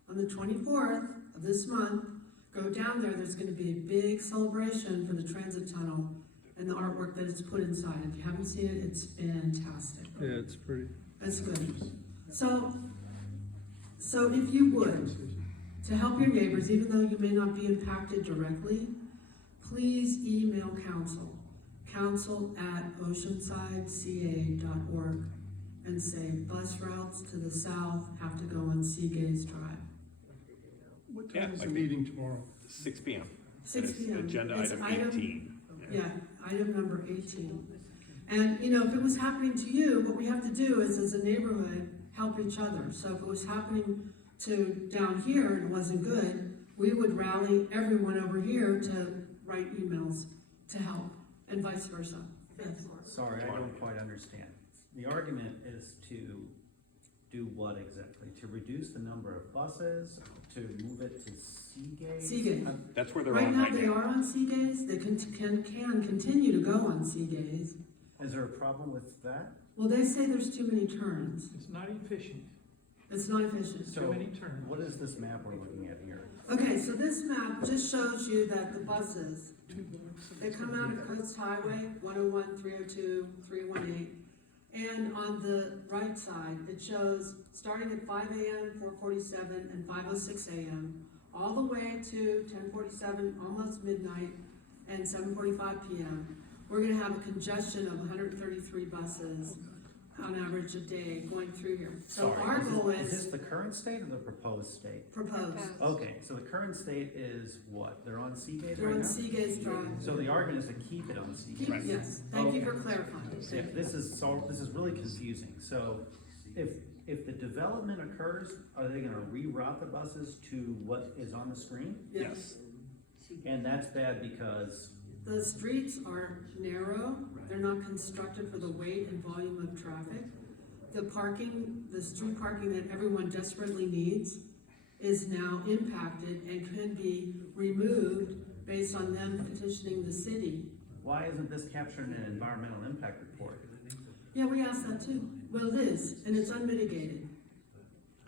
on the 24th of this month, go down there, there's gonna be a big celebration for the transit tunnel and the artwork that is put inside. If you haven't seen it, it's fantastic. Yeah, it's pretty. That's good. So if you would, to help your neighbors, even though you may not be impacted directly, please email council@oceansideca.org, and say bus routes to the south have to go on Seagaze Drive. What Yeah, time is the like- meeting tomorrow? 6 p.m. 6 p.m. Agenda It's item 18. Yeah, item number 18. And, if it was happening to you, what we have to do is, as a neighborhood, help each other. So if it was happening to down here and it wasn't good, we would rally everyone over here to write emails to help, and vice versa. Yes. Sorry, I don't quite understand. The argument is to do what exactly? To reduce the number of buses, to move it to Seagaze? Seagaze. That's where they're Right on now, right they now. are on Seagaze. They can continue to go on Seagaze. Is there a problem with that? Well, they say there's too many turns. It's not efficient, It's not efficient. So, too many turns. what is this map we're looking at here? Okay, so this map just shows you that the buses, they come out of Coast Highway, 101, 302, 318, and on the right side, it shows starting at 5 a.m., 4:47, and 5:06 a.m., all the way to 10:47, almost midnight, and 7:45 p.m. We're gonna have a congestion of 133 buses on average a day going through here. So Sorry, our goal Is this is the current state or the proposed state? proposed. Okay, so the current state is what? They're on Seagate They're right on now? Seagaze Drive. So the argument is to keep it on Seagate? Yes, thank you for Okay. clarifying. Yeah, this is really confusing. So if if the development occurs, are they gonna reroute the buses to what is on the screen? Yes. And that's bad because, The streets are narrow, they're not constructed for the weight and volume of traffic. The parking, the street parking that everyone desperately needs is now impacted and can be removed based on them petitioning the city. why isn't this captured in an environmental impact report? Yeah, we asked that too. Well, it is, and it's unmitigated.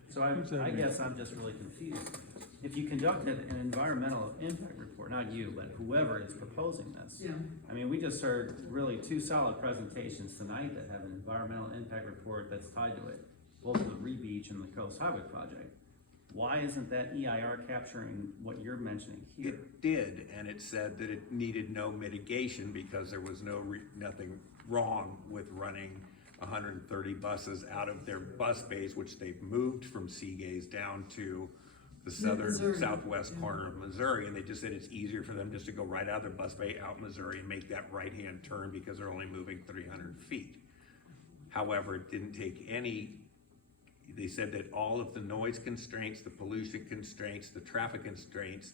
So I guess I'm just really confused. If you conducted an environmental impact report, not you, but whoever is proposing this. Yeah. I mean, we just heard really two solid presentations tonight that have an environmental impact report that's tied to it, both the Beach and the Coast Highway Project. Why isn't that EIR capturing what you're mentioning here? It did, and it said that it needed no mitigation because there was nothing wrong with running 130 buses out of their bus bays, which they've moved from Seagaze down to the southwest corner of Missouri, and they just said it's easier for them just to go right out of their bus bay out Missouri and make that right-hand turn because they're only moving 300 feet. However, it didn't take any, they said that all of the noise constraints, the pollution constraints, the traffic constraints,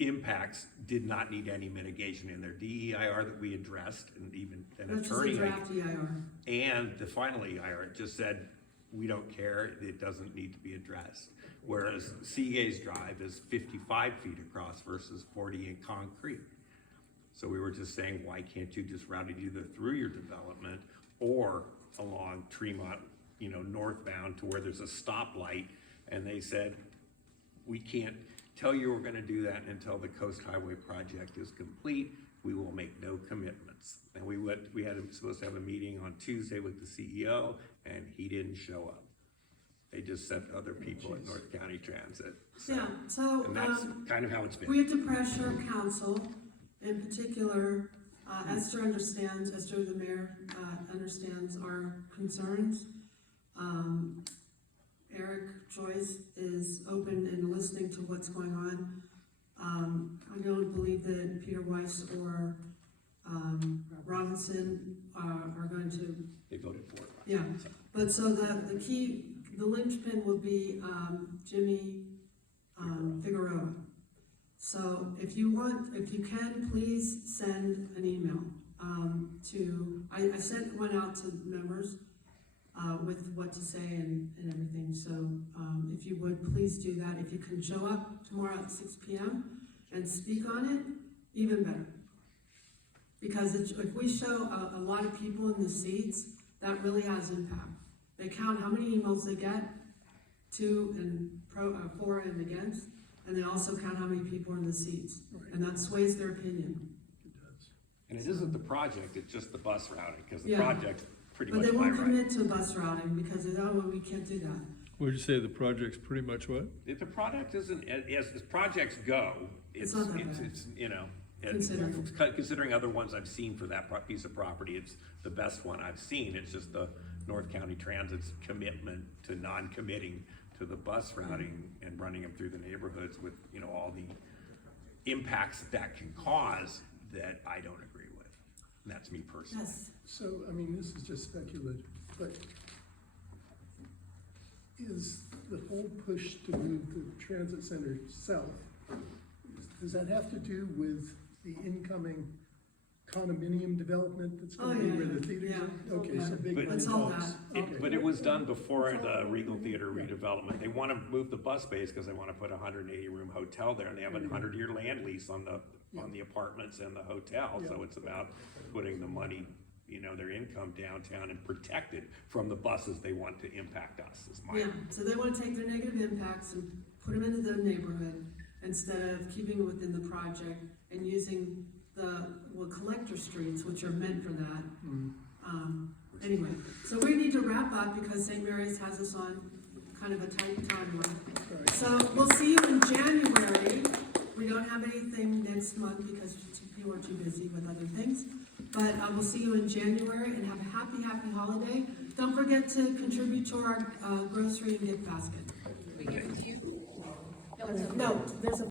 impacts did not need any mitigation in their DEIR that we addressed, and even an attorney. That's just a draft EIR. And the final EIR, it just said, we don't care, it doesn't need to be addressed. Whereas Seagaze Drive is 55 feet across versus 40 in concrete. So we were just saying, why can't you just route it either through your development or along Tremont, northbound to where there's a stoplight? And they said, we can't tell you we're gonna do that until the Coast Highway project is complete. We will make no commitments. And we had supposed to have a meeting on Tuesday with the CEO, and he didn't show up. They just sent other people at North County Transit. And that's kind of how it's been. We have to pressure council, in particular, Esther the mayor, understands our concerns. Eric Joyce is open and listening to what's going on. I don't believe that Peter Weiss or Robinson are going to. They voted for it. Yeah, but so the linchpin will be Jimmy Figueroa. So if you can, please send an email I sent one out to members with what to say and everything. So if you would, please do that. If you can show up tomorrow at 6 p.m. and speak on it, even better. Because if we show a lot of people in the seats, that really has impact. They count how many emails they get, for and against, and they also count how many people are in the seats, and that sways their opinion. And it isn't the project, it's just the bus routing, because the project's pretty much But they by won't right. commit to bus routing because they know we can't do that. Would you say the project's pretty much what? If the project isn't, as projects go, it's not that bad. Considering other ones I've seen for that piece of property, it's the best one I've seen. It's just the North County Transit's commitment to non-committing to the bus routing and running them through the neighborhoods with, all the impacts that can cause that I don't agree with. And that's me personally. Yes. So, this is just speculative, but is the whole push to move the transit center south, does that have to do with the incoming condominium development that's going to be where the theaters are? Okay, so big Let's hold talks. that. But it was done before the Regal Theater redevelopment. They want to move the bus base because they want to put a 180-room hotel there, and they have a 100-year land lease on the apartments and the hotel. So it's about putting the money, their income downtown and protect it from the buses they want to impact us. So they want to take their negative impacts and put them into the neighborhood instead of keeping it within the project and using collector streets, which are meant for that. Anyway, so we need to wrap up because St. Mary's has us on kind of a tight timeline. So we'll see you in January. We don't have anything next month because people are too busy with other things. But we'll see you in January and have a happy holiday. Don't forget to contribute to our grocery and gift basket. We give it to you? No, there's a